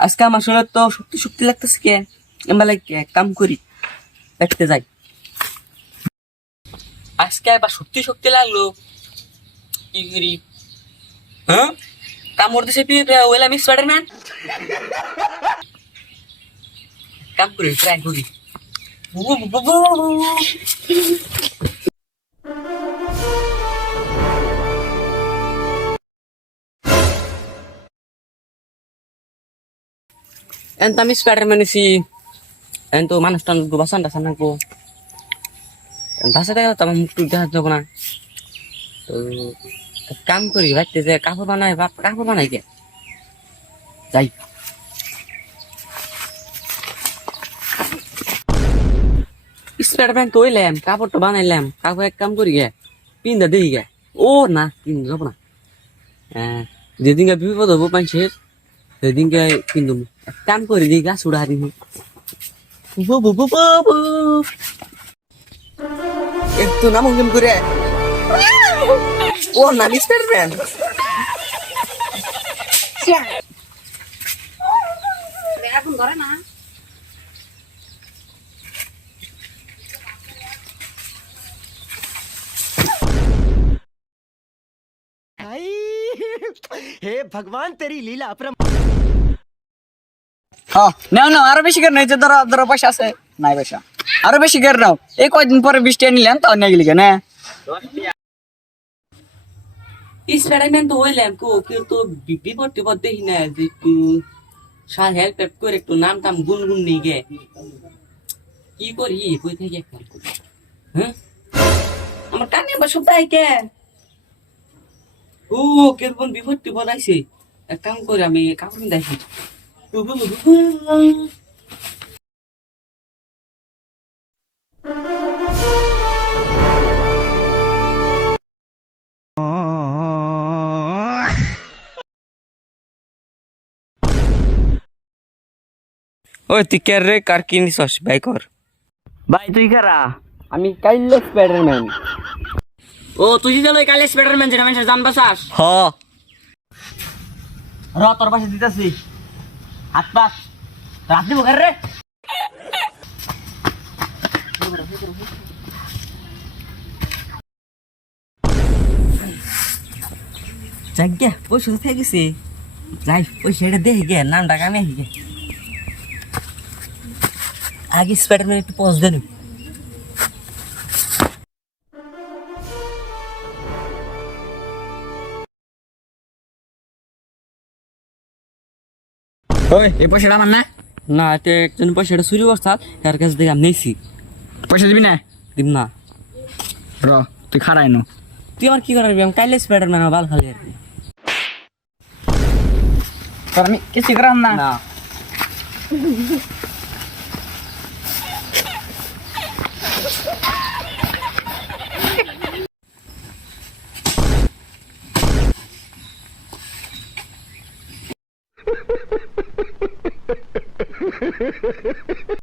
আজকে আমার শরীর তো শক্তি শক্তি লাগতেছে কে আমরা কাম করি দেখতে যাই আজকে আবার শক্তি শক্তি লাগলো কি করি হ্যাঁ কাম করতেছে ওয়েল আমি স্পাইডারম্যান কাম করি ট্রাই করি এন তো আমি স্পাইডারম্যান এসি এন তো মানুষ টান বাসান টাসান নাকবো ভাষা দেখা তো আমার মুখ টুক দেখা যাবো না তো কাম করি ভাবতে যে কাপড় বানাই কাপড় বানাই কে যাই স্পাইডারম্যান তো হইলাম কাপড় তো বানাইলাম কাপড় এক কাম করি গে পিন্দা দিই গে ও না কিনতে যাবো না যেদিনকে বিপদ হবো মানুষের সেদিনকে কিন্তু এক কাম করি দিই গাছ উড়া দিই একটু নাম কেম করে ও না স্পাইডারম্যান এখন ধরে না हे भगवान तेरी लीला अपरम হ্যাঁ নাও নাও আরো বেশি করে নিয়েছে ধরো ধরো পয়সা আছে নাই পয়সা আরো বেশি করে নাও এই কয়দিন পরে 20 টাকা নিলেন তাও নিয়ে গেলি কেন স্পাইডারম্যান তো হইলাম কিন্তু বিপদ টিপদ দেখি না যে একটু সার হেল্প টেল্প করে একটু নাম টাম গুনগুন নিয়ে গে কি করি কই থেকে খেয়াল করি হ্যাঁ আমার কানে আবার শব্দ আইকে ও কেমন বিপদ টিপদ আইছে এক কাম করে আমি কাপড় দেখি ওই তুই কে রে কার কিনিস ভাই কর ভাই তুই কারা আমি কাইলে স্পাইডারম্যান ও তুই যে লই কালে স্পাইডারম্যান যেটা মানুষের জান বাঁচাস হ র তোর পাশে দিতাছি হাত পাস রাত দিব কার রে যাক গে পয়সা তো থেকে গেছে যাই পয়সা এটা দেখে গে নাম ডাকা আমি আহি গে আগে স্পাইডারম্যান একটু পজ দেন ওই এই পয়সাটা আমার না না এতে একজন পয়সাটা চুরি করছাল তার কাছে দেখে আমি নেছি পয়সা দিবি না দিব না র তুই খারাই নো তুই আমার কি করাবি আমি কাইলে স্পাইডারম্যান বাল খালি আর কি তোর আমি কিছু করাম না না